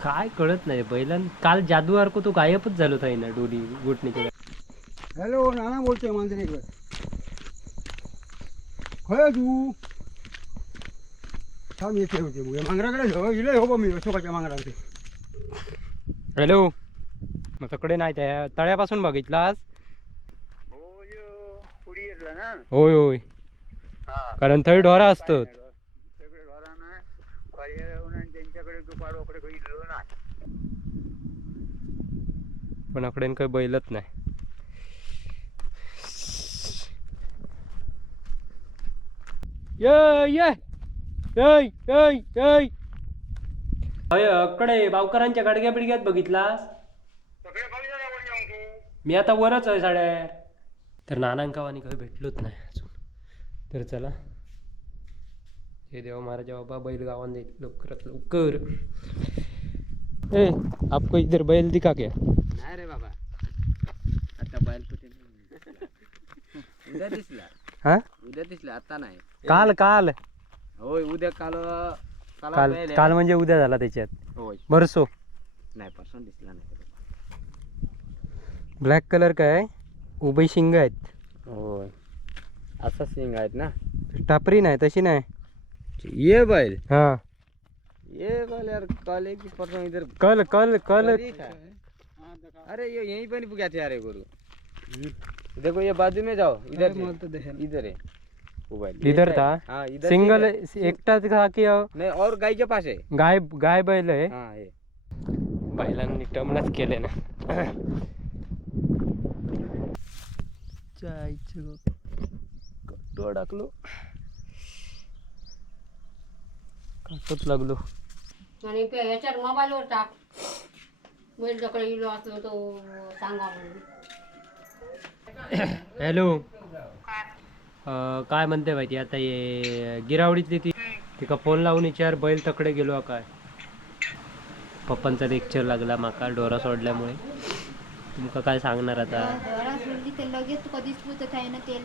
काय कळत नाही बैलां काल जादू अर्को तो गायबच झालो थाय ना डोली गुटणीच्या हॅलो नाना बोलतोय मांजरे खय तू? थांब येते होते मग मांगराकडे जाऊ इले हो बा मी अशोकाच्या मांगराकडे हॅलो. मग तकडे नाही त्या तळ्यापासून बघितलास होय होय. कारण थंय ढोरा असतात त्यांच्याकडे तू पाडोकडे बघितलं ना पण अकडेन काही बैलच नाही. अय अकडे बावकरांच्या गाडग्या बिडग्यात बघितलास? मी आता वरच आहे साड्या तर नानांकावानी काही भेटलोच नाही अजून. तर चला. हे देवा महाराजा बाबा बैल गावान लवकरात लवकर. ए आपको इधर बैल दिखा क्या? नाही रे बाबा. आता बैल कुठे. उद्या दिसला. हा? उद्या दिसला आता नाही. काल काल. होय उद्या काल काल काल बैल आहे. काल म्हणजे उद्या झाला त्याच्यात. होय. बरसो. नाही पर्सन दिसला नाही. ब्लॅक कलर काय उभे शिंग आहेत. होय. असा सिंग आहेत ना? टापरी नाही तशी नाही. ये बैल. हा. ये बैल यार कल एक ही परसों इधर. कल कल कल. कल। अरे ये यहीं पर नहीं पुगा थे यार गुरु। देखो ये बाजू में जाओ इधर। इधर है। इधर। था? हाँ। इधर सिंगल। एकटाच का की नहीं और गाय के पास है। गाय गाय बैल आहे हाँ ये। बैलांनी टमनच केले ना। कटो टाकलो काटत लागलो। आणि पे ह्याच्यावर मोबाईलवर टाक। तो सांगा म्हणून. हॅलो. काय म्हणते माहिती आता ये गिरावडीतली ती तिका फोन लावून विचार बैल तकडे गेलो हा काय? पप्पांचा लेक्चर लागला माका डोरा सोडल्यामुळे. तुमका काय सांगणार आता?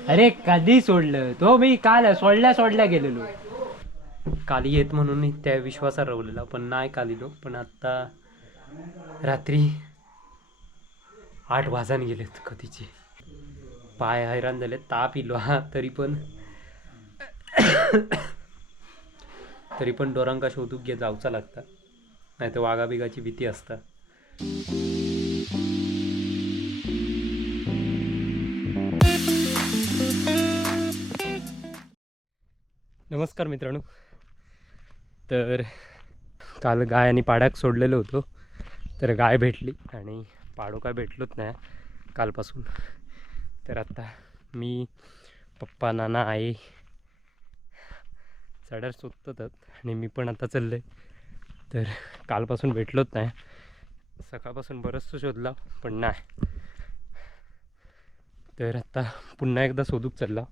अरे कधी सोडलं? तो मी काल सोडल्या सोडल्या गेलेलो. काल येत म्हणून त्या विश्वासात राहिलेला पण नाही काल इलो पण आता रात्री आठ वाजान गेलेत कधीचे. पाय हैराण झाले ताप इलो हा तरी पण. तरी पण डोरांका शोधूक घे जावचा लागता. नाही तर वाघाबिगाची भीती असता. नमस्कार मित्रांनो. तर काल गाय आणि पाड्याक सोडलेलो होतो. तर गाय भेटली आणि पाडो काय भेटलोच नाही कालपासून. तर आता मी पप्पा नाना आई चढ्यार शोधतात आणि मी पण आता चाललं आहे तर कालपासून भेटलोच नाही. सकाळपासून बरंचसं शोधला पण नाही. तर आता पुन्हा एकदा शोधूक चालला.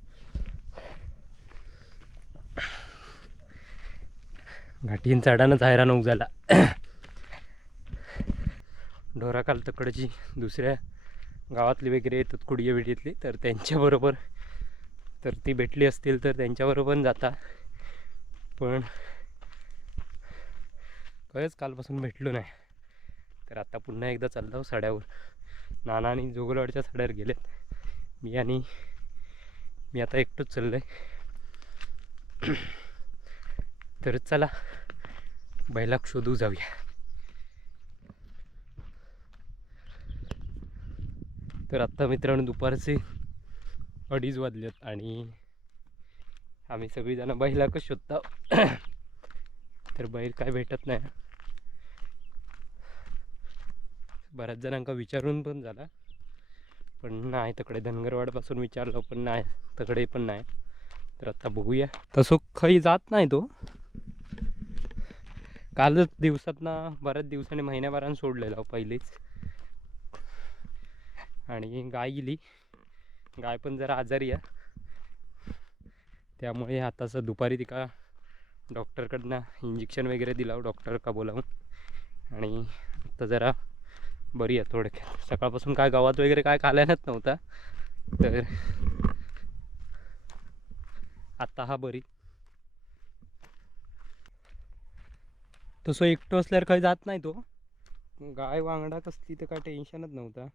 घाटीन चढानंच हैराण होऊ झाला. ढोराखाल तकडची दुसऱ्या गावातली वगैरे येतात कुडिये बिडीतली तर त्यांच्याबरोबर तर ती भेटली असतील तर त्यांच्याबरोबर पण जाता. पण खरंच कालपासून भेटलो नाही. तर आता पुन्हा एकदा चाललो सड्यावर. नाना आणि जोगलवाडच्या सड्यावर गेलेत. मी आणि मी आता एकटंच चाललो आहे तर चला बैलाक शोधू जाऊया. तर आत्ता मित्रांनो दुपारचे अडीच वाजलेत आणि आम्ही सगळीजणं बैलाकच शोधतो. तर बैल काय भेटत नाही. बऱ्याच जणांका विचारून पण झाला. पण नाही तकडे धनगरवाडपासून विचारलं पण नाही तकडे पण नाही. तर आता बघूया. तसं काही जात नाही तो. कालच दिवसात ना बऱ्याच दिवसाने महिन्याभरानं सोडलेला हो पहिलेच. आणि गाय गेली. गाय पण जरा आजारी आहे. त्यामुळे आताचं दुपारी तिका डॉक्टरकडनं इंजेक्शन वगैरे दिलं डॉक्टर का बोलावून आणि आता जरा बरी आहे थोडक्यात. सकाळपासून काय गावात वगैरे काय काल्यानच नव्हता. तर आत्ता हा बरी. तसं एकटो असल्यावर काही जात नाही तो. गाय वांगडा कसली तर काय टेन्शनच नव्हता.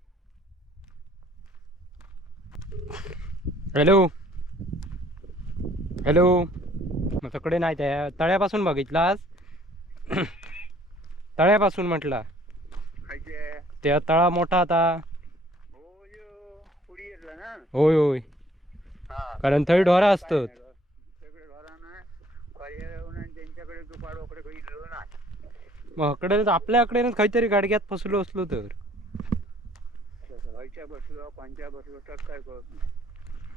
हॅलो. हॅलो. मग तकडे नाही त्या तळ्यापासून बघितलास तळ्यापासून म्हटला. त्या तळा मोठा आता. होय होय कारण थंय ढोरा असतात. मग अकडे आपल्याकडे काहीतरी गाडग्यात फसलो असलो तर.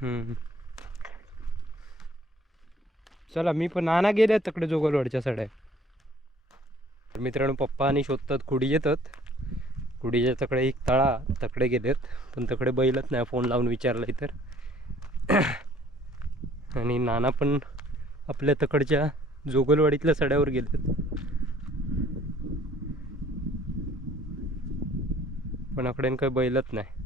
हम्म. चला मी पण नाना गेले तकडे जोगलवाडच्या सड्या. मित्रांनो पप्पा आणि शोधतात खुडी येतात. खुडीच्या तकडे एक तळा तकडे गेलेत. पण तकडे बैलच नाही फोन लावून विचारलं तर आणि नाना पण आपल्या तकडच्या जोगलवाडीतल्या सड्यावर गेलेत. पण अकडेन काही बैलच नाही.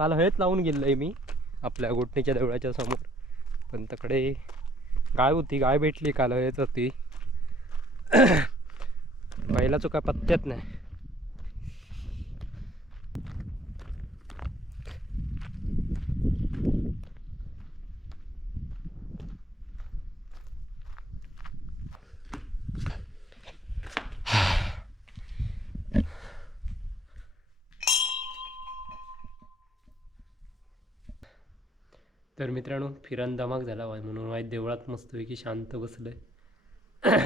काल हळद लावून गेलो आहे मी आपल्या गोटणीच्या देवळाच्या समोर. पण तकडे गाय होती गाय भेटली काल हळद होती बैलाचं काय पत्त्यात नाही. तर मित्रांनो फिरण धमाक झाला वाय म्हणून वाईट देवळात मस्तपैकी शांत बसलंय.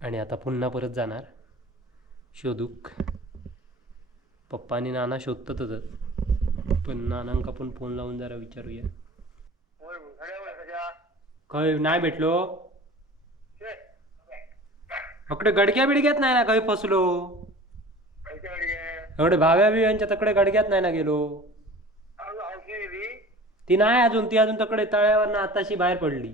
आणि आता पुन्हा परत जाणार. शोधूक. पप्पा आणि नाना शोधतातच पण नानांका पण फोन लावून जरा विचारूया. खय नाही भेटलो? अकडे गडक्या बिडक्यात नाही ना काही फसलो? एवढे भाव्या बिव्यांच्या तकडे गडक्यात नाही ना गेलो? ती नाही अजून ती अजून तकडे तळ्यावर ना आताशी बाहेर पडली.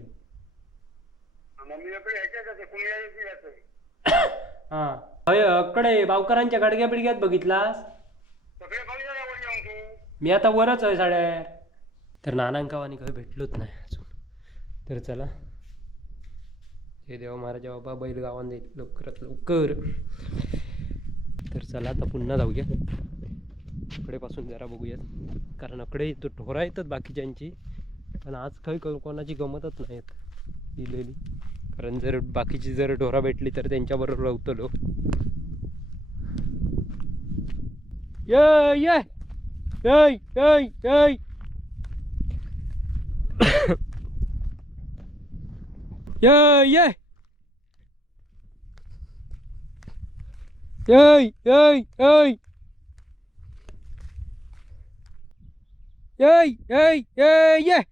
हा अय, अकडे बावकरांच्या गडग्या बिडग्यात बघितलास मी आता वरच आहे साड्या तर नानांकावानी काही भेटलोच नाही अजून. तर चला. हे देवा महाराजा बाबा बैल गावान लवकरात लवकर. तर चला आता पुन्हा जाऊया. अकडेपासून जरा बघूयात. कारण अकडे तो ढोरा येतात बाकीच्यांची. पण आज काही कोणाची गमतच नाही दिलेली. कारण जर बाकीची जर ढोरा भेटली तर त्यांच्याबरोबर रवतलो ये ये येय येय येय! ये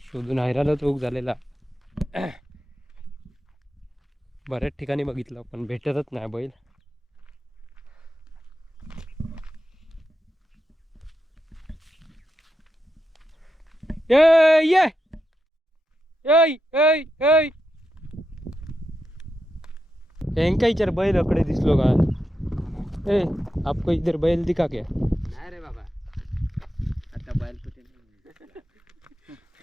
शोधून हैराला चौक झालेला. बऱ्याच ठिकाणी बघितलं पण भेटतच नाही बैल. ये ये इचार बैल अकडे दिसलो का? ए आपको इधर बैल दिखा क्या नाही रे बाबा आता बैल कुठे नाही.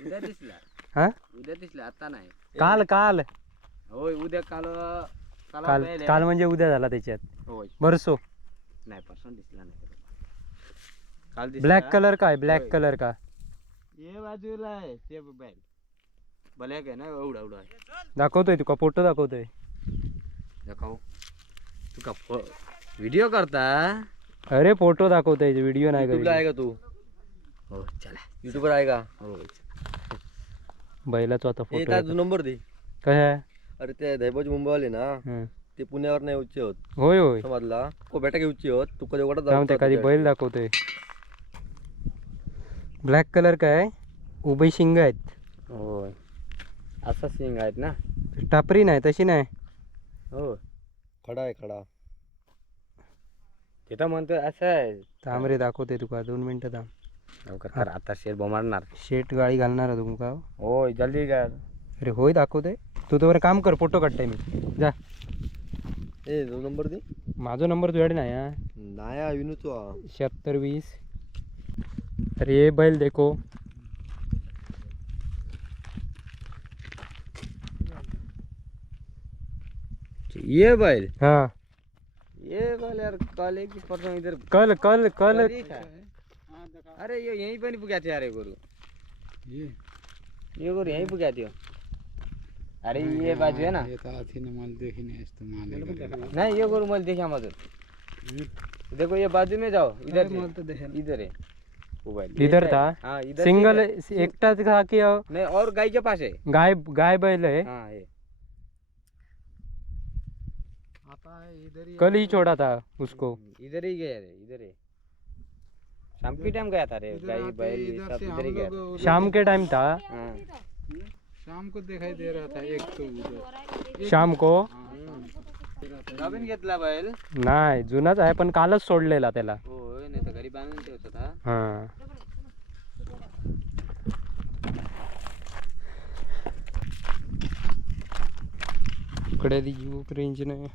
उद्या दिसला हा? उद्या दिसला आता नाही. काल काल. होय उद्या काल काल काल म्हणजे उद्या झाला त्याच्यात. होय. बरसो. नाही पासून दिसला नाही. काल दिसला. ब्लॅक कलर काय? ब्लॅक होय. कलर का? ये बाजूला आहे ते बैल ब्लॅक आहे ना एवढा एवढा आहे. दाखवतोय तुका फोटो दाखवतोय. दाखव तू का व्हिडिओ करता? अरे फोटो दाखवतोय व्हिडिओ नाही युट्यूबला आहे कधी. का तू? हो चला. युट्यूबर आहे का? हो बैलाचा आता फोटो काय नंबर दे. काय आहे? अरे ते दैबाजी मुंबईवाले ना हं. ते पुण्यावर नाही उच्च होत. होय होय. समजला? को बेटा के उच्च होत? तू कधी एवढा जाऊन ते कधी बैल दाखवतोय? ब्लॅक कलर काय उभे शिंग आहेत. होय. असा सिंग आहेत ना? टापरी नाही तशी नाही. हो खडा आहे खडा. ते तर म्हणतो असं आहे. थांब रे दाखवते तुका. दोन मिनिटं थांब. लवकर कर. आता शेर बोमारणार शेट गाडी घालणार आहे तुमका. होय जल्दी कर अरे होय दाखवतोय तू तर काम कर फोटो काढताय मी. जा. ए दोन नंबर दे. माझा नंबर तुझ्याकडे नाही हा? नाया विनूचो. हा. शहात्तर वीस. तर ये बैल देखो. ये बैल. हाँ. ये बैल यार कल एक परसों इधर कल कल कल. अरे ये यहीं पर नहीं पुगा थे यार ये गोरू। ये। ये गोरू यहीं पुगा थे अरे ये बाजू है ना। नहीं ये गोरू मल देखा देखो ये बाजू में जाओ इधर। इधर है। मोबाइल इधर था। हाँ इधर से सिंगल। एकटा था कि नहीं और गाय के पास है। गाय गाय बैल है। हाँ ये कल ही छोड़ा था उसको। इधर ही गया इधर ही। शाम के टाइम गया था रे गाय बैल ये सब इधर ही गया था। शाम के टाइम था? हाँ। शाम को दिखाई दे रहा था एक तो उधर। शाम को? नवीन घेतला बैल? नाही जुनाच आहे पण कालच सोडलेला त्याला. होय नाही तर घरी बांधून ठेवत होता. हा. इकडे जीव रेंज नाही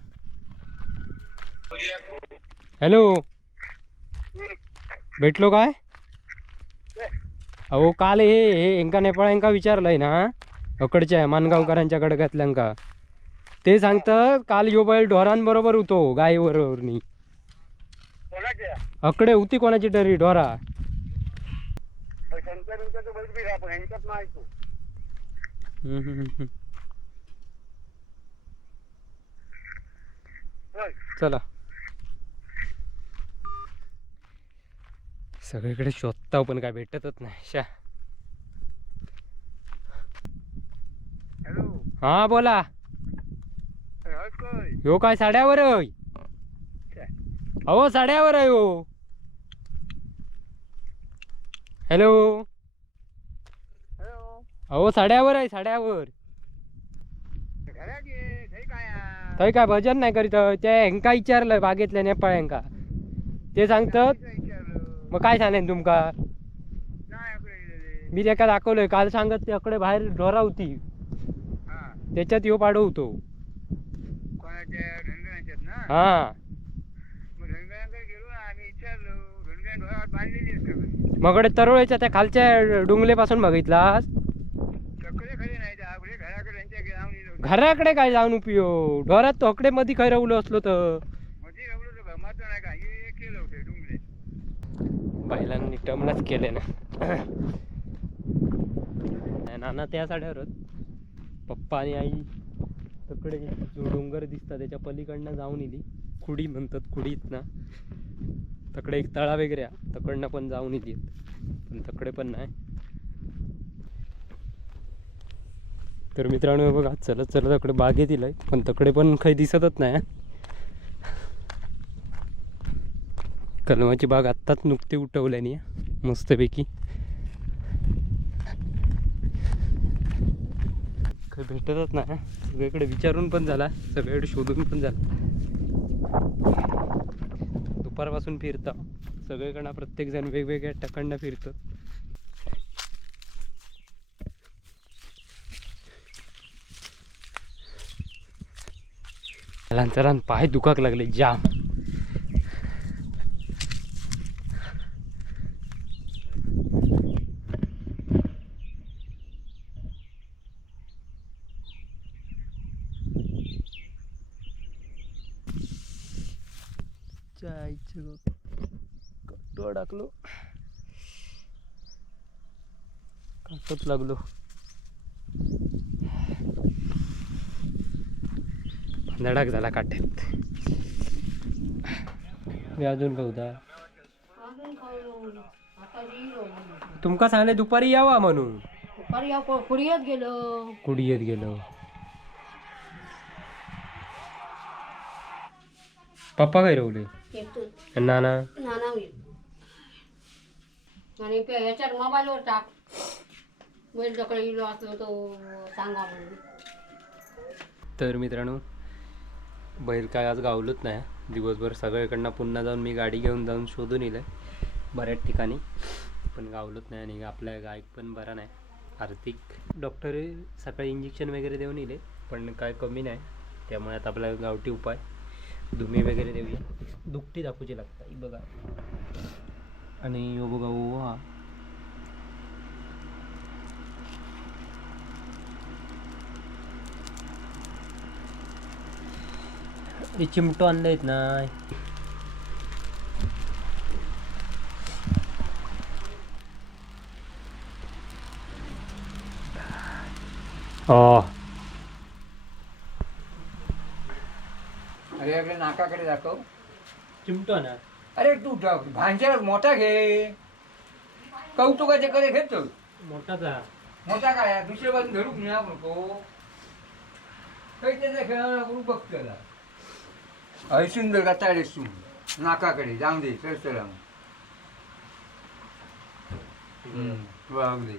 हॅलो भेटलो काय? अहो काल हे हे एंका नेपाळ्यांका विचारलंय ना अकडच्या मानगावकरांच्या गडग्यातल्यांका ते सांगतात काल यो बैल ढोरांबरोबर होतो गायीबरोबरनी. अकडे होती कोणाची तरी ढोरा. चला. सगळीकडे शोधता पण काय भेटतच नाही शा. हा बोला. हो काय? साड्यावर अहो साड्यावर आहे हो. हॅलो. अहो साड्यावर आहे साड्यावर. थंय काय भजन नाही करीत? त्या हेंका विचारलं बागेतल्या नेपाळ हेंका ते सांगतात मग काय सांगेन तुमका? मी त्याका दाखवलंय काल सांगत अकडे बाहेर ढोरा होती. त्याच्यात यो पाडो होतो. हा. मगडे तरोळ्याच्या त्या खालच्या डुंगलेपासून बघितलास घराकडे काय जाऊन उपयोग? ढोरात तोकडे मध्ये खय रवलो असलो तर. बैलांनी टमनच केले ना. नाही, नाना त्या साड्यावरच पप्पा आणि आई तकडे जो डोंगर दिसता त्याच्या पलीकडनं जाऊन इली खुडी म्हणतात खुडीत ना. तकडे एक तळा वगैरे तकडनं पण जाऊन इली पण तकडे पण नाही. तर मित्रांनो बघा चलत चलत तकडे बागेत आहे पण तकडे पण काही दिसतच नाही कलमाची बाग आत्ताच नुकती उठवल्यानी मस्तपैकी. काही भेटतच नाही सगळीकडे विचारून पण झाला सगळीकडे शोधून पण झाला. दुपारपासून फिरता सगळीकडनं प्रत्येक जण वेगवेगळ्या ठिकाणनं फिरतं. लहान पाय दुखाक लागले जाम जायचं कटो अडकलो काटत लागलो. धडाक झाला काट्यात मी अजून कवता तुमका सांगले दुपारी यावा म्हणून. दुपारी या कुडियात गेलो. कुडियेत गेलो पप्पा काय रवले? नाना? नाना होईल. आणि पे- मोबाईलवर टाक. असलो तो सांगा म्हणून. तर मित्रांनो बैल काय आज गावलोच नाही. दिवसभर सगळीकडनं पुन्हा जाऊन मी गाडी घेऊन जाऊन शोधून येलं बऱ्याच ठिकाणी. पण गावलोच नाही आणि आपल्या गायक पण बरा नाही. आर्थिक डॉक्टर सकाळी इंजेक्शन वगैरे देऊन येले पण काय कमी नाही. त्यामुळे आता आपला गावठी उपाय धुमे वगैरे देऊया. दुकटी दाखवची लागतात बघा. आणि यो बघा ओ ते चिमटो आणलेत ना. Oh. अरे आपल्या नाकाकडे दाखव. चिमटो ना अरे तू भांजर मोठा घे. कौतुकाचे कडे घेतो मोठाचा. मोठा काय? दुसऱ्या बाजून नाही आपण तो काही त्याचा खेळायला करू बघ त्याला. अरे सुंदर रताळे तू नाकाकडे जाऊन दे चल चला अगदी.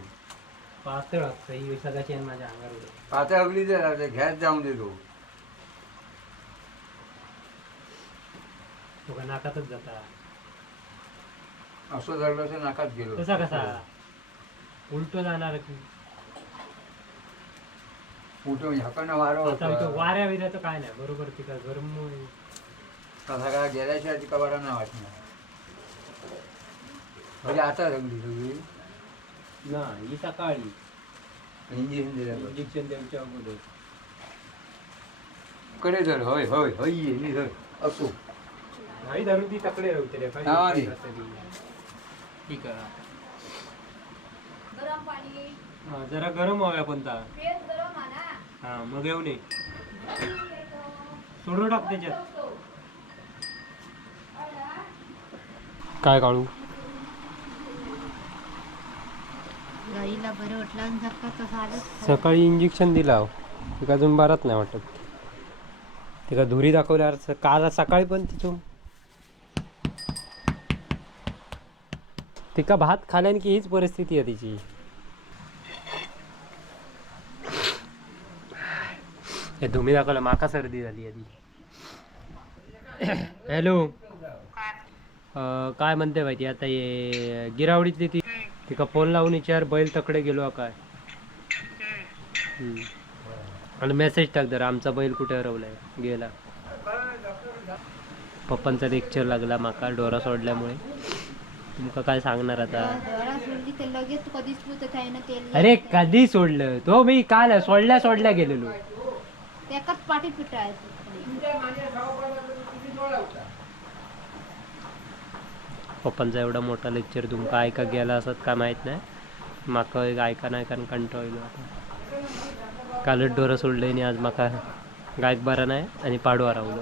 पातळ असतं ही सगळ्याची माझ्या अंगावर उडते. आता अगदी जरा घ्यात जाऊन दे तो. तो का नाकातच जाता? असं धरलं असं नाकात गेलो. कसा कसा? उलटो जाणार की? कुठं म्हणजे हकाना वारं आता इथं होतं. वाऱ्या विऱ्याचं काय नाही बरोबर तिका गरम काय गेल्याशिवाय ती कबाडा नाही वाटणार. म्हणजे आता जगली सगळी? ना ही सकाळी. इंजेक्शन दिलं इंजेक्शन द्यायच्या अगोदर. कडे धर होय होय होय धर. असो. नाही धरून ती तकडे होते हा. ठीक आहे. गरम पाणी. हा, जरा गरम व्हाव्या पण ता. हा मग येऊ नये. सोडून टाक त्याच्यात. काय काढू गाईला बरं वाटलं आणि झक्का तसं आलं सकाळी इंजेक्शन दिला तिका अजून बराच नाही वाटत. तिका धुरी दाखवल्यावर काल सकाळी पण तिथून. तिका भात खाल्यान की हीच परिस्थिती आहे तिची. हे धुमी दाखवलं माका सर्दी झाली आधी. हॅलो. काय म्हणते माहिती? आता ये गिरावडीतली ती तिका फोन लावून विचार बैल तकडे गेलो हा काय? हम्म. आणि मेसेज टाक जरा आमचा बैल कुठे हरवलाय? गेला. पप्पांचा लेक्चर लागला माका डोरा सोडल्यामुळे. तुमका काय सांगणार आता? सोडली तर लगेच ना तेल अरे कधी सोडलं? तो मी काल सोडल्या सोडल्या गेलेलो. एकाच पाठी पिटाय पप्पांचा एवढा मोठा लेक्चर तुमका ऐका गेला असत का माहीत नाही. माका एक ऐका नाही कारण कंटाळलो कालच डोरं सोडले आणि आज माका गायक बरा नाही आणि पाडू हरवलं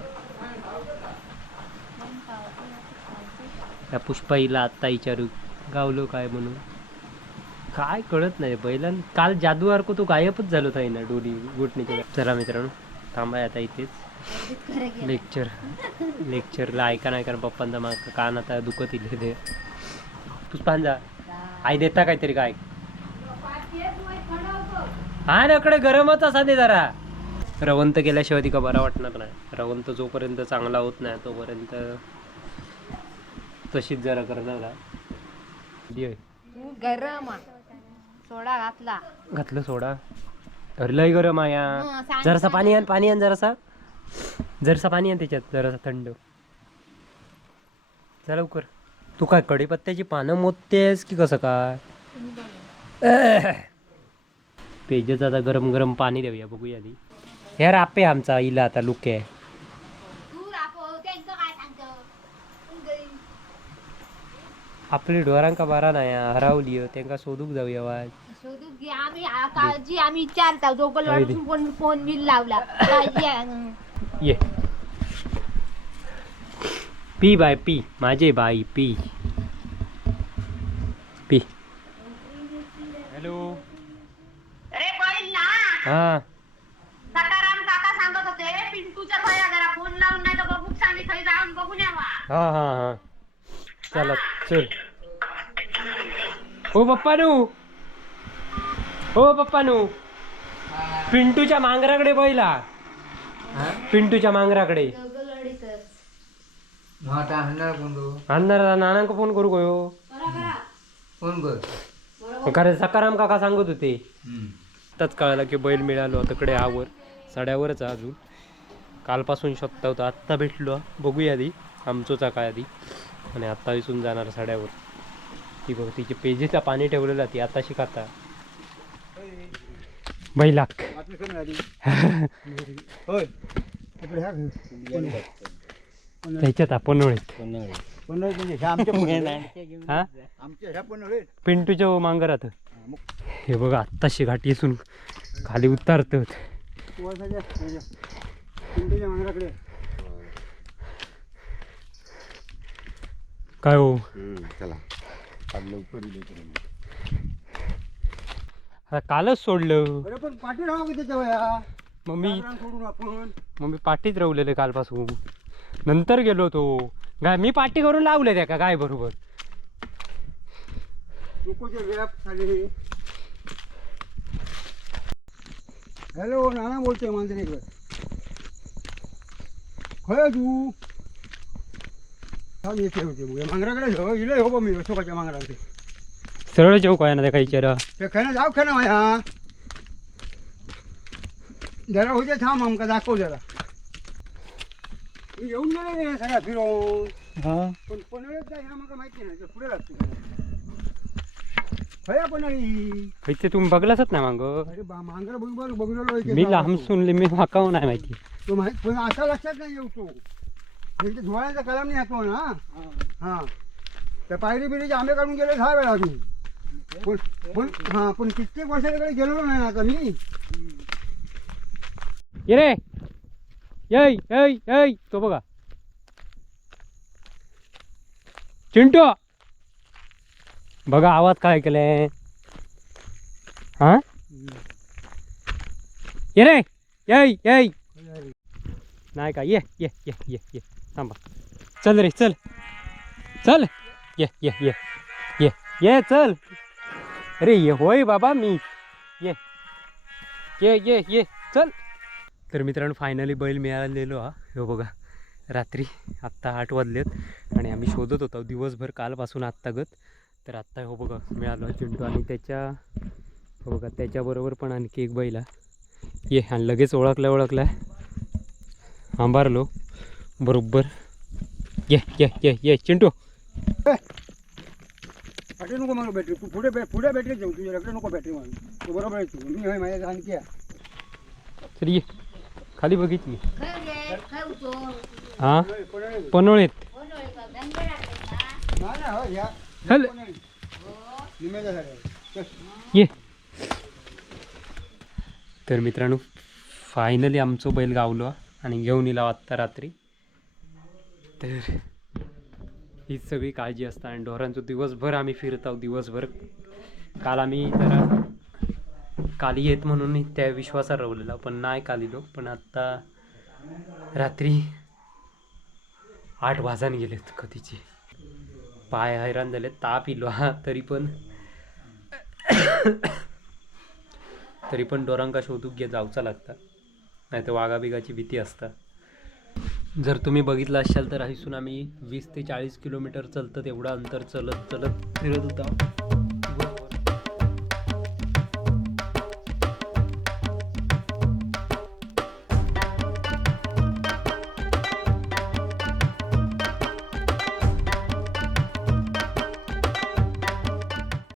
त्या पुष्पाईला आत्ता विचारू गावलो काय म्हणून? काय कळत नाही बैलां काल जादू तो गायबच झालो थाय ना डोली गुटणीच्या चला मित्रांनो थांबाय आता इथेच. लेक्चर लेक्चरला ऐका नाही कारण पप्पांचा माग कान आता दुखत इले ते. पुष्पांजा आई देता काहीतरी काय? हा ना कडे गरमच असा दे जरा. रवंत केल्याशिवाय तिका बरा वाटणार नाही. रवंत जोपर्यंत चांगला होत नाही तोपर्यंत तशीच जरा करणार गरम. सोडा घातला. घातलं सोडा. अरे लय गरम आहे जरासा. पाणी आण पाणी आण जरासा. जरासा पाणी आण त्याच्यात जरासा थंड. चला लवकर. तू काय कढीपत्त्याची पानं मोजतेस की कसं काय? पेजच आता गरम गरम पाणी देऊया बघूया आधी. हे रापे आमचा इला आता लुके आहे. तू रापो त्यांचं काय सांगतो? आपली ढोरांका बारा नाही हा, हरावली हो, त्यांका शोधूक जाऊया वाज. आम्ही काळजी आम्ही विचारता फोन बिल लावला? काळजी आहे. ये। पी बाय पी माझे बाई पी पी हॅलो ना. हा. सकाराम काका सांगत होते पिंटूच्या भया जरा फोन लावून नाही तर बघूक सांगी खाली जाऊन बघून यावा. हा हा हा. चला चल. हो पप्पानू. हो पप्पानू. पिंटूच्या मांगराकडे बैला पिंटूच्या मांगराकडे. आणणार नानांका फोन करू गयो फोन कर खरं सकाराम काका सांगत होते. आत्ताच कळालं की बैल मिळालो तिकडे आवर साड्यावरच अजून. कालपासून शोधता होता आत्ता भेटलो. बघूया आधी आमचोचा काय आधी. आणि आत्ता विसून जाणार साड्यावर. ती बघ तिचे पेजेचा पाणी ठेवलेला ती आता शिकाता. बैलाक. त्याच्यात आपण पिंटूच्या मांगरात. हे बघा आत्ताशी घाटी असून खाली उतारत काय हो? चला. कालच सोडलं. अरे पण पाठी राहा की त्याच्या वया? मग मी सोडून आपण. मग मी पाठीत रवलेले कालपासून. नंतर गेलो होतो. गाय मी पाठी करून लावले त्या का? गाय बरोबर? व्याप हॅलो नाना बोलतोय मांजरेकर खय तू? येते होते मग. मांगराकडे इले हो बा मी अशोकाच्या मांगराकडे काय ना त्या काही विचारा ते खरं जाऊ खरं माया जरा होते थांब आमका दाखव जरा. येऊन गेले रे सगळ्या फिरून. पण पनळेच जाय ह्या मला माहिती नाही ते पुढे लागतो खया पनळी इथे तुम्ही बघलासच नाही मांग. अरे बा मांगर बघलेलो मी लांब सुनले मी वाकाव नाही माहिती. तो माहीत पण असा लक्षात नाही येऊ तो. म्हणजे धुवाळ्याचा कलम नाही येतो ना? हा. त्या पायरी बिरीचे आंबे काढून गेले दहा वेळा तू पण पण हा पण कित्येक वर्षाकडे गेलेलो नाही आता मी. ये रे. येय येय येय तो बघा. चिंटू. बघा आवाज काय केलाय हा? ये रे. येय येय नाही का? ये ये ये ये ये. थांबा. चल रे चल. चल. ये ये ये. ये चल। अरे ये होय बाबा मी। ये। ये ये ये चल। तर मित्रांनो फायनली बैल मिळालेलो हा. हो बघा रात्री आत्ता आठ वाजलेत आणि आम्ही शोधत होतो. दिवसभर कालपासून आत्तागत तर आत्ता हो बघा मिळालो चिंटू आणि त्याच्या हो बघा त्याच्याबरोबर पण आणखी एक बैल ये आणि लगेच ओळखला ओळखला आंबारलो बरोबर. ये ये ये ये चिंटू. पाठी नको मला बॅटरी तू पुढे बॅ- पुढे बॅटरी जाऊ तुझ्याकडे नको बॅटरी म्हणून तू बरोबर आहे तू. मी होय माझ्या आणखी. तर ये. खाली बघितली हां? पनळी. पनोळीत हो, हल झाडावर. ये. तर मित्रांनो फायनली आमचं बैल गावलो आणि घेऊन येला आत्ता रात्री. तर हीच सगळी काळजी असतं आणि ढोरांचं दिवसभर आम्ही फिरत आहोत दिवसभर. काल आम्ही जरा काली येत म्हणून त्या विश्वासावर राहिलेला पण नाही काली लोक. पण आत्ता रात्री आठ वाजान गेलेत कधीचे. पाय हैराण झाले ताप इलो हा तरी पण. तरी पण डोरांका शोधूक घे जाऊचा लागता. नाही तर वाघाबिगाची भीती असता. जर तुम्ही बघितलं असाल तर इथून आम्ही वीस ते चाळीस किलोमीटर चलतं तेवढं अंतर चलत चलत फिरत होता.